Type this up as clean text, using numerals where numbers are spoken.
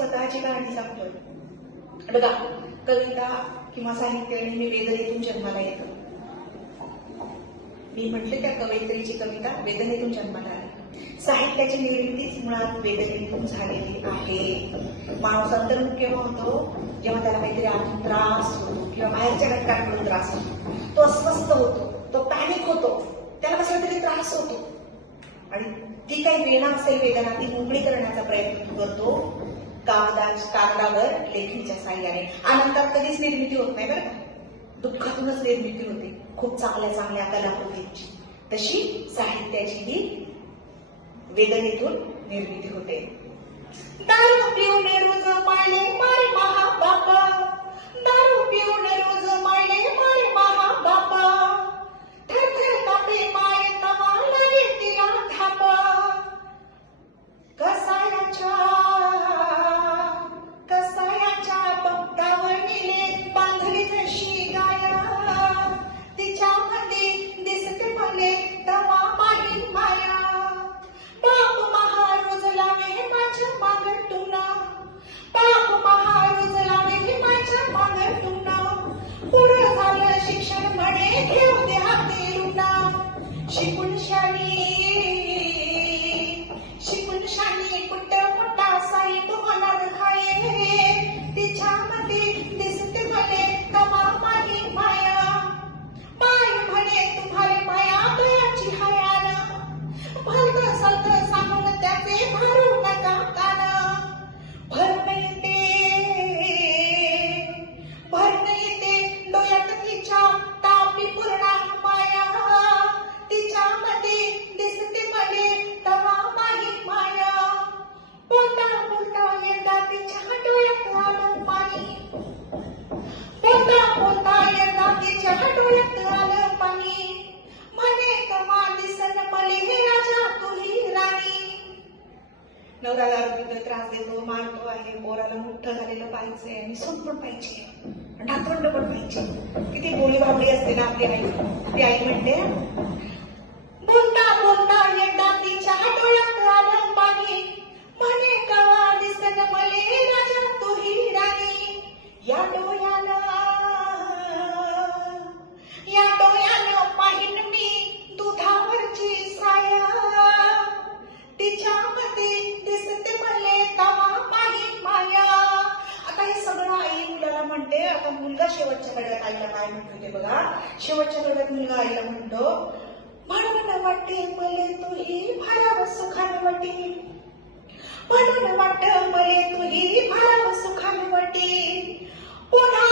स्वतःची कहाणी सांगतोय। बघा, कविता किंवा साहित्य नेहमी वेदनेतून जन्माला येतं। मी म्हटले त्या कवयित्रीची कविता वेदनेतून जन्माला आली। साहित्याची निर्मितीच मुळात वेदनेतून झालेली आहे। माणूस अंतर्मुख केव्हा होतो? जेव्हा त्याला काहीतरी आतून त्रास होतो किंवा बाहेरच्या घटकांकडून त्रास होतो, तो अस्वस्थ होतो, तो पॅनिक होतो, त्याला कसला तरी त्रास होतो आणि ती काही वेदना असेल, वेदना ती मोकळी करण्याचा प्रयत्न करतो कागदावर लेखणीच्या साह्याने। अनंतर कधीच निर्मिती होत नाही बरं का, दुःखातूनच निर्मिती होते खूप चांगल्या चांगल्या कलाकृतींची। तशी साहित्याची ही वेदनेतून निर्मिती होते। दारू पिऊन रोज मारले मारे महाबापा, दारू पिऊन रोज मारले मारे महाबापा, थरथर कापे माये तवा लागे तिला धापा, कसायाच्या बगदावर नेले बांधली जशी गाया, तिच्यामध्ये दिसते मले तवा माही माया, बाप महारोज लावे माझ्या मागटुना, बाप महारोज लावे माझ्या मागटुना, पुढं झालं शिक्षण म्हणे घेऊ दे हाती रुना, शिकून शानी कुठ मोठा साहेब होणार खाये, तिच्यामध्ये दिसते मले तवा माही माया, माय म्हणे तुम्हारे माया दयाची हयाना, भलत सलत सांगून त्याचे भरू नका काना, भर नाही ते डोळ्यात तिच्या तापी पूर्ण माया, तिच्यामध्ये दिसते मले तवा माही माया, बोलता बोलता एकदा तिच्या डोळ्यात आलं पाणी, बोलता एकदा तिच्या डोळ्यात आलं पाणी, म्हणे कमा दिसन मले राजा तुही राणी। नवरा दारू त्रास देतो, मारतो आहे, पोराला मोठं झालेलं पाहिजे आणि सून पण पाहिजे, नातवंड पण पाहिजे। किती बोली भाबडी असते ना आपली आई। ती आई म्हणते, बोलता एकदा तिच्या डोळ्यात आलं पाणी, म्हणे कवा दिसन मले राजा तुही राणी, या डोळ्यानं पाहिन मी दुधावरची साया, तिच्यामध्ये दिसते मले तवा माही माया। आता हे सगळं आई मुलाला म्हणते। आता मुलगा शेवटच्या घड्यात आईला काय म्हणतो ते बघा। शेवटच्या घड्यात मुलगा आईला म्हणतो, म्हणून वाटते मले तुही भराव सुखानवटी, म्हणून वाटत मले तुही भराव सुखानवटी, पुन्हा